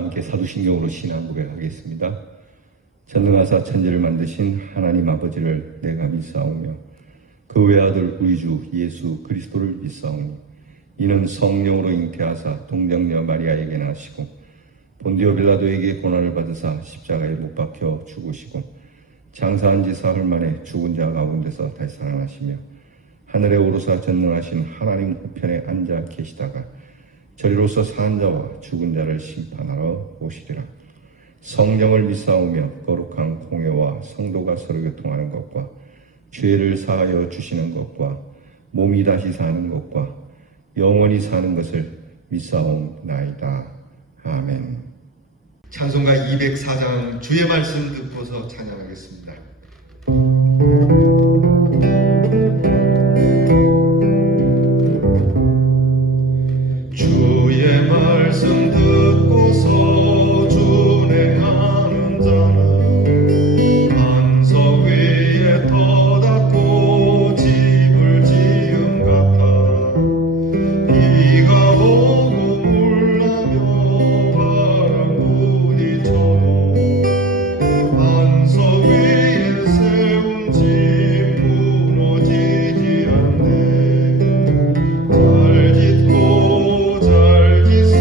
함께 사도신경으로 신앙 고백하겠습니다. 전능하사 천지를 만드신 하나님 아버지를 내가 믿사오며 그 외아들 우리 주 예수 그리스도를 믿사오니 이는 성령으로 잉태하사 동정녀 마리아에게 나시고 본디오 빌라도에게 고난을 받으사 십자가에 못 박혀 죽으시고 장사한 지 사흘 만에 죽은 자 가운데서 다시 살아나시며 하늘에 오르사 전능하신 하나님 우편에 앉아 계시다가 저리로서 사는 자와 죽은 자를 심판하러 오시리라. 성령을 믿사오며 거룩한 공회와 성도가 서로 교통하는 것과 죄를 사하여 주시는 것과 몸이 다시 사는 것과 영원히 사는 것을 믿사옵나이다. 아멘. 찬송가 204장 주의 말씀 듣고서 찬양하겠습니다. 주의 말씀 듣고서 준행하는 자는 반석 위에 터닫고 집을 지은 같아. 비가 오고 물나며 바람 부딪혀도 반석 위에 세운 집 무너지지 않네. 잘 짓고 잘 짓세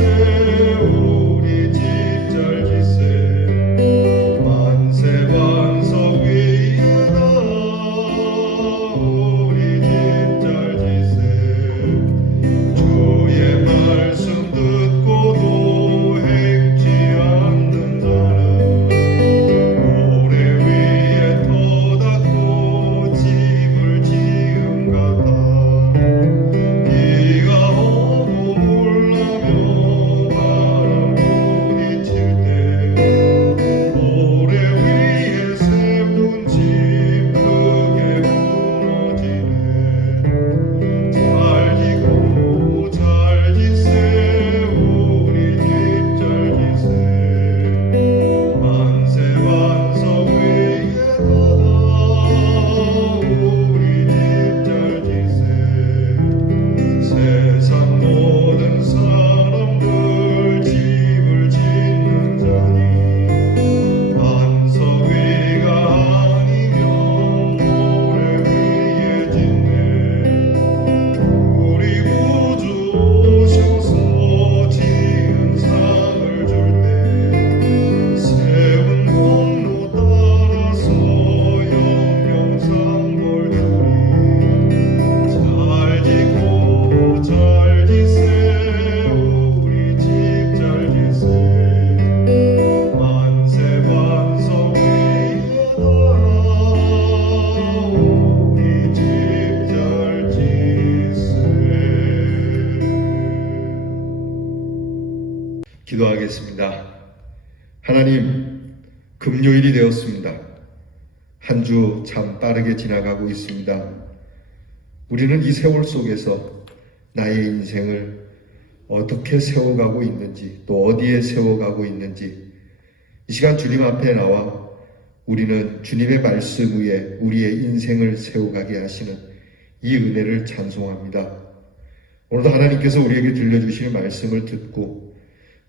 우리 집 잘 짓세 만세 반석 위에다 우리 집 잘 짓세. 주의 말씀 듣고도 행치 않는 자는 모래 위에 터닫고 집을 지은 같아. 비가 오고 물나며 바람 부딪힐 때 모래 위에 세운 집 크게 무너지네. 잘 짓고 잘 짓세 우리 집 잘 짓세 만세 반석 위에다 우리 집 잘 짓세. 세상 모든 사람들 집을 짓는 자니 반석 위가 아니면 모래 위에 짓네. 우리 구주 오셔서 지은 상을 줄 때 세운 공로 따라서 영영상벌 주리. 잘 짓고 잘 짓세 우리 집 잘 짓세 만세 반석 위에다 우리 집 잘 짓세. 기도하겠습니다. 하나님, 금요일이 되었습니다. 한 주 참 빠르게 지나가고 있습니다. 우리는 이 세월 속에서 나의 인생을 어떻게 세워가고 있는지, 또 어디에 세워가고 있는지, 이 시간 주님 앞에 나와 우리는 주님의 말씀 위에 우리의 인생을 세워가게 하시는 이 은혜를 찬송합니다. 오늘도 하나님께서 우리에게 들려주시는 말씀을 듣고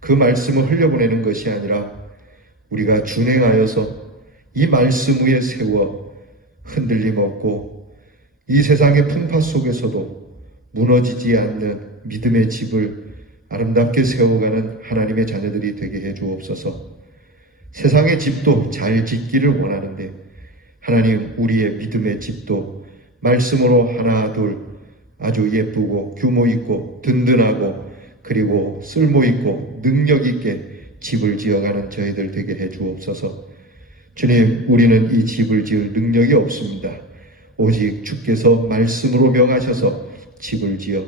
그 말씀을 흘려보내는 것이 아니라 우리가 준행하여서 이 말씀 위에 세워 흔들림 없고 이 세상의 풍파 속에서도 무너지지 않는 믿음의 집을 아름답게 세워가는 하나님의 자녀들이 되게 해 주옵소서. 세상의 집도 잘 짓기를 원하는데 하나님, 우리의 믿음의 집도 말씀으로 하나 둘 아주 예쁘고 규모 있고 든든하고 그리고 쓸모 있고 능력 있게 집을 지어가는 저희들 되게 해 주옵소서. 주님, 우리는 이 집을 지을 능력이 없습니다. 오직 주께서 말씀으로 명하셔서 집을 지어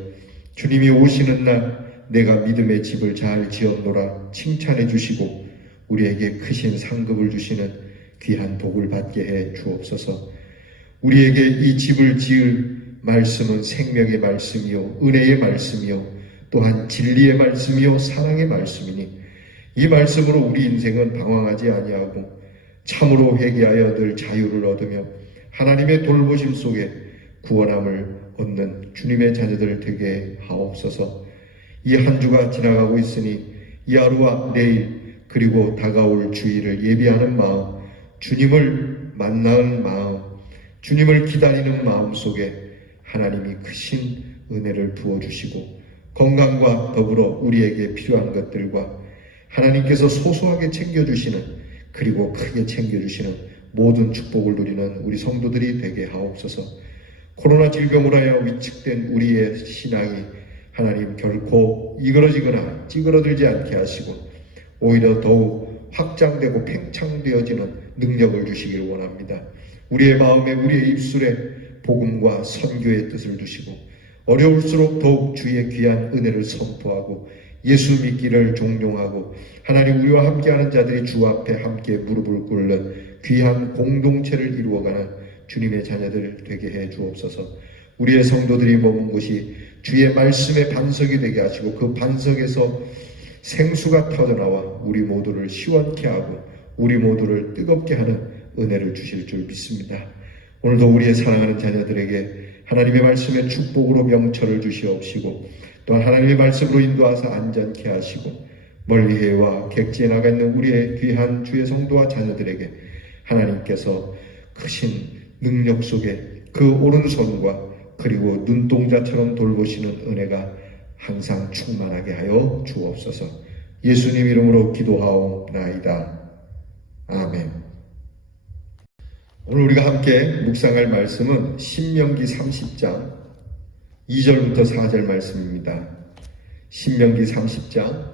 주님이 오시는 날 내가 믿음의 집을 잘 지었노라 칭찬해 주시고 우리에게 크신 상급을 주시는 귀한 복을 받게 해 주옵소서. 우리에게 이 집을 지을 말씀은 생명의 말씀이요 은혜의 말씀이요 또한 진리의 말씀이요 사랑의 말씀이니 이 말씀으로 우리 인생은 방황하지 아니하고 참으로 회개하여 늘 자유를 얻으며 하나님의 돌보심 속에 구원함을 얻는 주님의 자녀들 되게 하옵소서. 이 한 주가 지나가고 있으니 이 하루와 내일 그리고 다가올 주일을 예비하는 마음, 주님을 만나는 마음, 주님을 기다리는 마음 속에 하나님이 크신 은혜를 부어주시고 건강과 더불어 우리에게 필요한 것들과 하나님께서 소소하게 챙겨주시는 그리고 크게 챙겨주시는 모든 축복을 누리는 우리 성도들이 되게 하옵소서. 코로나 질병으로 하여 위축된 우리의 신앙이 하나님 결코 이그러지거나 찌그러들지 않게 하시고 오히려 더욱 확장되고 팽창되어지는 능력을 주시기를 원합니다. 우리의 마음에 우리의 입술에 복음과 선교의 뜻을 두시고 어려울수록 더욱 주의 귀한 은혜를 선포하고 예수 믿기를 종용하고 하나님 우리와 함께하는 자들이 주 앞에 함께 무릎을 꿇는 귀한 공동체를 이루어가는 주님의 자녀들 되게 해 주옵소서. 우리의 성도들이 머문 곳이 주의 말씀의 반석이 되게 하시고 그 반석에서 생수가 터져나와 우리 모두를 시원케 하고 우리 모두를 뜨겁게 하는 은혜를 주실 줄 믿습니다. 오늘도 우리의 사랑하는 자녀들에게 하나님의 말씀의 축복으로 명철을 주시옵시고 또한 하나님의 말씀으로 인도하사 안전케 하시고 멀리해와 객지에 나가 있는 우리의 귀한 주의 성도와 자녀들에게 하나님께서 크신 능력 속에 그 오른손과 그리고 눈동자처럼 돌보시는 은혜가 항상 충만하게 하여 주옵소서. 예수님 이름으로 기도하옵나이다. 아멘. 오늘 우리가 함께 묵상할 말씀은 신명기 30장 2절부터 4절 말씀입니다. 신명기 30장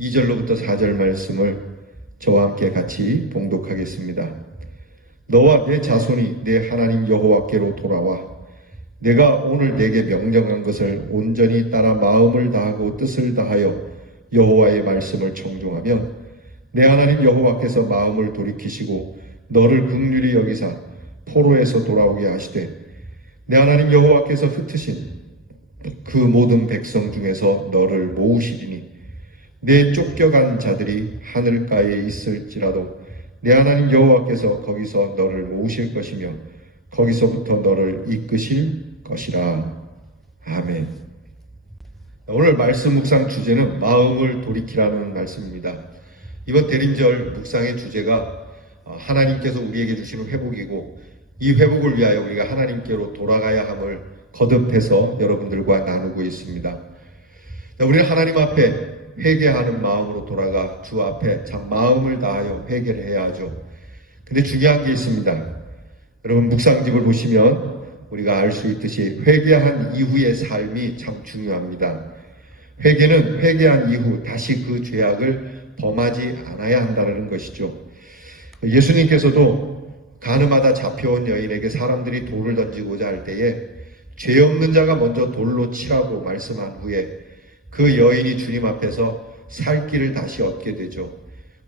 2절로부터 4절 말씀을 저와 함께 같이 봉독하겠습니다. 너와 내 자손이 내 하나님 여호와께로 돌아와 내가 오늘 내게 명령한 것을 온전히 따라 마음을 다하고 뜻을 다하여 여호와의 말씀을 청종하면 내 하나님 여호와께서 마음을 돌이키시고 너를 긍휼히 여기사 포로에서 돌아오게 하시되 내 하나님 여호와께서 흩으신 그 모든 백성 중에서 너를 모으시리니 내 쫓겨간 자들이 하늘가에 있을지라도 내 하나님 여호와께서 거기서 너를 모으실 것이며 거기서부터 너를 이끄실 것이라. 아멘. 오늘 말씀 묵상 주제는 마음을 돌이키라는 말씀입니다. 이번 대림절 묵상의 주제가 하나님께서 우리에게 주시는 회복이고 이 회복을 위하여 우리가 하나님께로 돌아가야 함을 거듭해서 여러분들과 나누고 있습니다. 우리는 하나님 앞에 회개하는 마음으로 돌아가 주 앞에 참 마음을 다하여 회개를 해야 하죠. 근데 중요한 게 있습니다. 여러분 묵상집을 보시면 우리가 알 수 있듯이 회개한 이후의 삶이 참 중요합니다. 회개는 회개한 이후 다시 그 죄악을 범하지 않아야 한다는 것이죠. 예수님께서도 가늠하다 잡혀온 여인에게 사람들이 돌을 던지고자 할 때에 죄 없는 자가 먼저 돌로 치라고 말씀한 후에 그 여인이 주님 앞에서 살 길을 다시 얻게 되죠.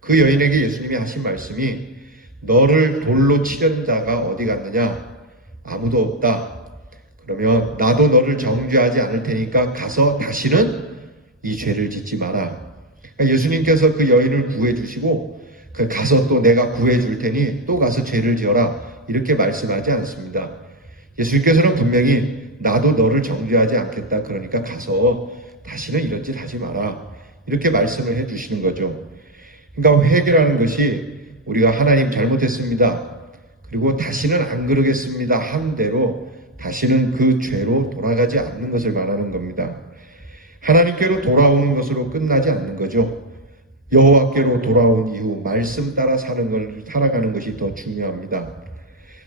그 여인에게 예수님이 하신 말씀이 너를 돌로 치려는 자가 어디 갔느냐? 아무도 없다. 그러면 나도 너를 정죄하지 않을 테니까 가서 다시는 이 죄를 짓지 마라. 그러니까 예수님께서 그 여인을 구해 주시고 가서 또 내가 구해 줄 테니 또 가서 죄를 지어라 이렇게 말씀하지 않습니다. 예수님께서는 분명히 나도 너를 정죄하지 않겠다. 그러니까 가서 다시는 이런 짓 하지 마라 이렇게 말씀을 해 주시는 거죠. 그러니까 회개라는 것이 우리가 하나님 잘못했습니다. 그리고 다시는 안 그러겠습니다. 한 대로 다시는 그 죄로 돌아가지 않는 것을 말하는 겁니다. 하나님께로 돌아오는 것으로 끝나지 않는 거죠. 여호와께로 돌아온 이후 말씀 따라 살아가는 것이 더 중요합니다.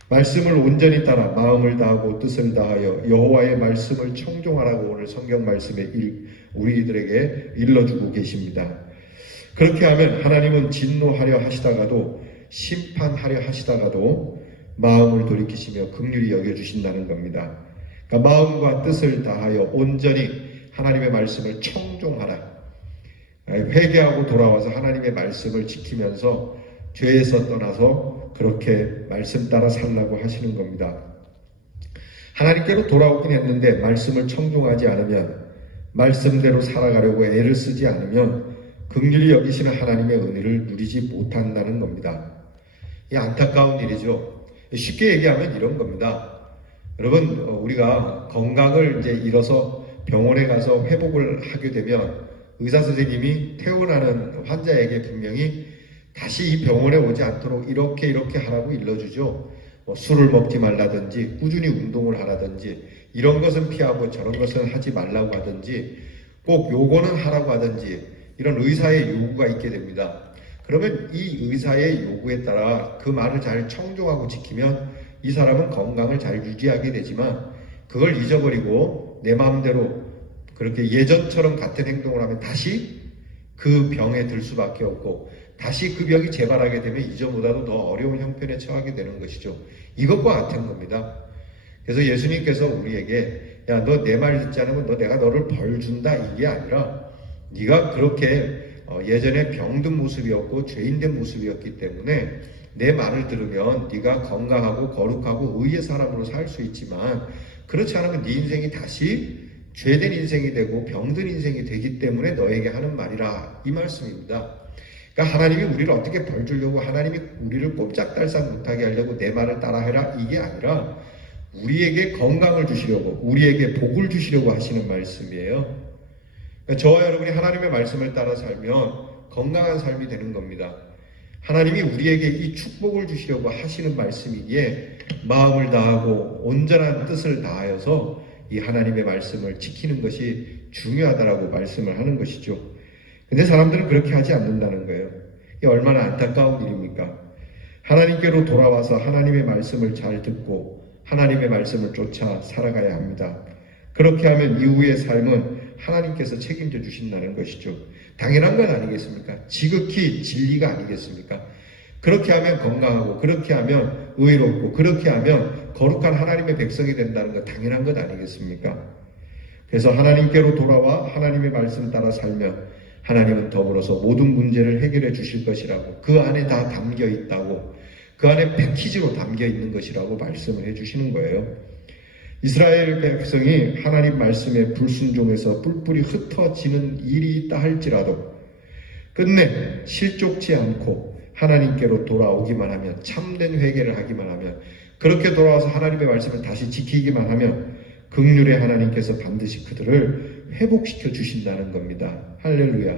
말씀을 온전히 따라 마음을 다하고 뜻을 다하여 여호와의 말씀을 청종하라고 오늘 성경 말씀에 우리들에게 일러주고 계십니다. 그렇게 하면 하나님은 진노하려 하시다가도 심판하려 하시다가도 마음을 돌이키시며 긍휼히 여겨주신다는 겁니다. 그러니까 마음과 뜻을 다하여 온전히 하나님의 말씀을 청종하라. 회개하고 돌아와서 하나님의 말씀을 지키면서 죄에서 떠나서 그렇게 말씀 따라 살라고 하시는 겁니다. 하나님께로 돌아오긴 했는데 말씀을 청종하지 않으면 말씀대로 살아가려고 애를 쓰지 않으면 긍휼히 여기시는 하나님의 은혜를 누리지 못한다는 겁니다. 이 안타까운 일이죠. 쉽게 얘기하면 이런 겁니다. 여러분 우리가 건강을 이제 잃어서 병원에 가서 회복을 하게 되면 의사 선생님이 퇴원하는 환자에게 분명히 다시 이 병원에 오지 않도록 이렇게 하라고 일러주죠. 뭐 술을 먹지 말라든지 꾸준히 운동을 하라든지 이런 것은 피하고 저런 것은 하지 말라고 하든지 꼭 요거는 하라고 하든지 이런 의사의 요구가 있게 됩니다. 그러면 이 의사의 요구에 따라 그 말을 잘 청종하고 지키면 이 사람은 건강을 잘 유지하게 되지만 그걸 잊어버리고 내 마음대로 그렇게 예전처럼 같은 행동을 하면 다시 그 병에 들 수밖에 없고 다시 그 병이 재발하게 되면 이전보다도 더 어려운 형편에 처하게 되는 것이죠. 이것과 같은 겁니다. 그래서 예수님께서 우리에게 야, 너 내 말 듣지 않으면 내가 너를 벌 준다 이게 아니라 네가 그렇게 예전에 병든 모습이었고 죄인된 모습이었기 때문에 내 말을 들으면 네가 건강하고 거룩하고 의의 사람으로 살 수 있지만 그렇지 않으면 네 인생이 다시 죄된 인생이 되고 병든 인생이 되기 때문에 너에게 하는 말이라 이 말씀입니다. 그러니까 하나님이 우리를 어떻게 벌 주려고 하나님이 우리를 꼼짝달싹 못하게 하려고 내 말을 따라해라 이게 아니라 우리에게 건강을 주시려고 우리에게 복을 주시려고 하시는 말씀이에요. 그러니까 저와 여러분이 하나님의 말씀을 따라 살면 건강한 삶이 되는 겁니다. 하나님이 우리에게 이 축복을 주시려고 하시는 말씀이기에 마음을 다하고 온전한 뜻을 다하여서 이 하나님의 말씀을 지키는 것이 중요하다라고 말씀을 하는 것이죠. 근데 사람들은 그렇게 하지 않는다는 거예요. 이게 얼마나 안타까운 일입니까? 하나님께로 돌아와서 하나님의 말씀을 잘 듣고 하나님의 말씀을 쫓아 살아가야 합니다. 그렇게 하면 이후의 삶은 하나님께서 책임져 주신다는 것이죠. 당연한 건 아니겠습니까? 지극히 진리가 아니겠습니까? 그렇게 하면 건강하고 그렇게 하면 의롭고 그렇게 하면 거룩한 하나님의 백성이 된다는 것 당연한 것 아니겠습니까? 그래서 하나님께로 돌아와 하나님의 말씀 따라 살면 하나님은 더불어서 모든 문제를 해결해 주실 것이라고 그 안에 다 담겨 있다고 그 안에 패키지로 담겨 있는 것이라고 말씀을 해주시는 거예요. 이스라엘 백성이 하나님 말씀에 불순종해서 뿔뿔이 흩어지는 일이 있다 할지라도 끝내 실족치 않고 하나님께로 돌아오기만 하면 참된 회개를 하기만 하면 그렇게 돌아와서 하나님의 말씀을 다시 지키기만 하면 긍휼의 하나님께서 반드시 그들을 회복시켜 주신다는 겁니다. 할렐루야.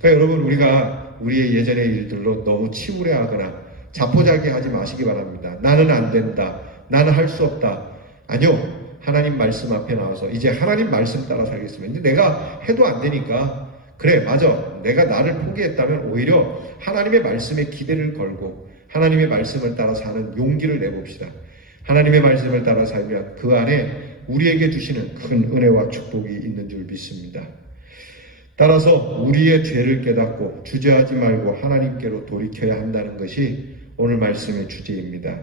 그러니까 여러분 우리가 우리의 예전의 일들로 너무 치우려하거나 자포자기하지 마시기 바랍니다. 나는 안 된다. 나는 할 수 없다. 아니요. 하나님 말씀 앞에 나와서 이제 하나님 말씀 따라 살겠습니다. 근데 내가 해도 안 되니까 그래 맞아. 내가 나를 포기했다면 오히려 하나님의 말씀에 기대를 걸고 하나님의 말씀을 따라 사는 용기를 내봅시다. 하나님의 말씀을 따라 살면 그 안에 우리에게 주시는 큰 은혜와 축복이 있는 줄 믿습니다. 따라서 우리의 죄를 깨닫고 주저하지 말고 하나님께로 돌이켜야 한다는 것이 오늘 말씀의 주제입니다.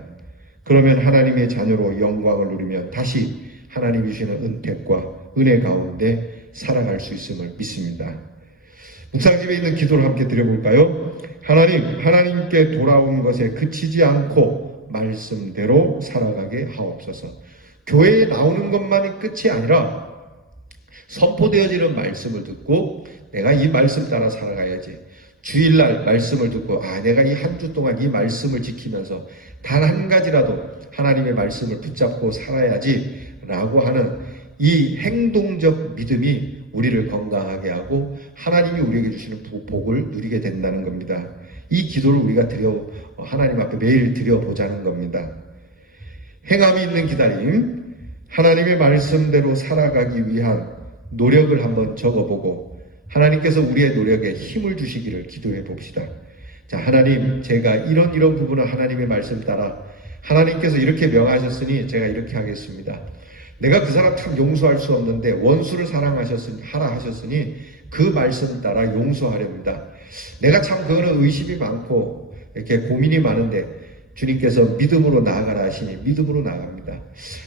그러면 하나님의 자녀로 영광을 누리며 다시 하나님이 주시는 은택과 은혜 가운데 살아갈 수 있음을 믿습니다. 묵상집에 있는 기도를 함께 드려볼까요? 하나님께 돌아온 것에 그치지 않고 말씀대로 살아가게 하옵소서. 교회에 나오는 것만이 끝이 아니라 선포되어지는 말씀을 듣고 내가 이 말씀 따라 살아가야지. 주일날 말씀을 듣고 내가 이 한 주 동안 이 말씀을 지키면서 단 한 가지라도 하나님의 말씀을 붙잡고 살아야지 라고 하는 이 행동적 믿음이 우리를 건강하게 하고 하나님이 우리에게 주시는 복을 누리게 된다는 겁니다. 이 기도를 우리가 하나님 앞에 매일 드려보자는 겁니다. 행함이 있는 기다림, 하나님의 말씀대로 살아가기 위한 노력을 한번 적어보고 하나님께서 우리의 노력에 힘을 주시기를 기도해 봅시다. 자, 하나님, 제가 이런 부분을 하나님의 말씀 따라 하나님께서 이렇게 명하셨으니 제가 이렇게 하겠습니다. 내가 그 사람 참 용서할 수 없는데 원수를 하라 하셨으니 그 말씀 따라 용서하렵니다. 내가 참 그거는 의심이 많고 이렇게 고민이 많은데 주님께서 믿음으로 나아가라 하시니 믿음으로 나아갑니다.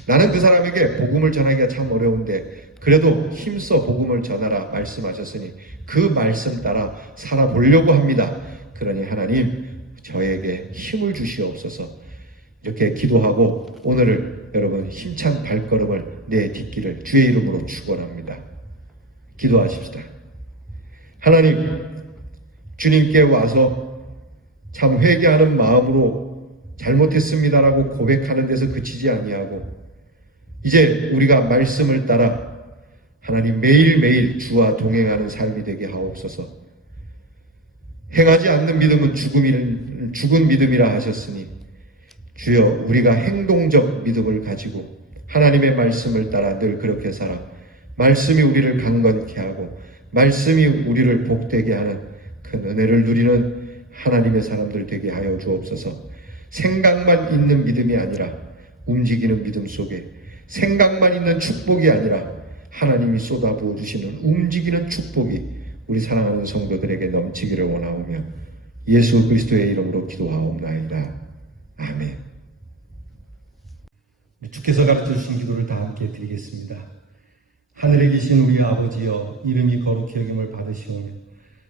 나는 그 사람에게 복음을 전하기가 참 어려운데 그래도 힘써 복음을 전하라 말씀하셨으니 그 말씀 따라 살아보려고 합니다. 그러니 하나님 저에게 힘을 주시옵소서. 이렇게 기도하고 오늘을 여러분 힘찬 발걸음을 내딛기를 주의 이름으로 축원합니다. 기도하십시다. 하나님, 주님께 와서 참 회개하는 마음으로 잘못했습니다라고 고백하는 데서 그치지 아니하고 이제 우리가 말씀을 따라 하나님 매일매일 주와 동행하는 삶이 되게 하옵소서. 행하지 않는 믿음은 죽은 믿음이라 하셨으니 주여 우리가 행동적 믿음을 가지고 하나님의 말씀을 따라 늘 그렇게 살아 말씀이 우리를 강건케 하고 말씀이 우리를 복되게 하는 큰 은혜를 누리는 하나님의 사람들 되게 하여 주옵소서. 생각만 있는 믿음이 아니라 움직이는 믿음 속에 생각만 있는 축복이 아니라 하나님이 쏟아부어 주시는 움직이는 축복이 우리 사랑하는 성도들에게 넘치기를 원하오며 예수 그리스도의 이름으로 기도하옵나이다. 아멘. 주께서 가르쳐 주신 기도를 다 함께 드리겠습니다. 하늘에 계신 우리 아버지여, 이름이 거룩히 여김을 받으시오며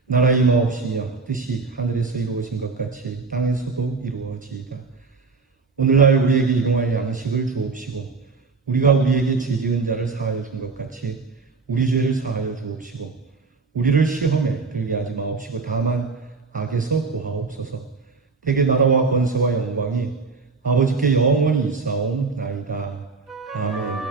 나라 임하옵시며 뜻이 하늘에서 이루어진 것 같이 땅에서도 이루어지이다. 오늘날 우리에게 일용할 양식을 주옵시고 우리가 우리에게 죄 지은 자를 사하여 준 것 같이 우리 죄를 사하여 주옵시고 우리를 시험에 들게 하지 마옵시고 다만 악에서 구하옵소서. 대개 나라와 권세와 영광이 아버지께 영원히 있사옵나이다. 아멘.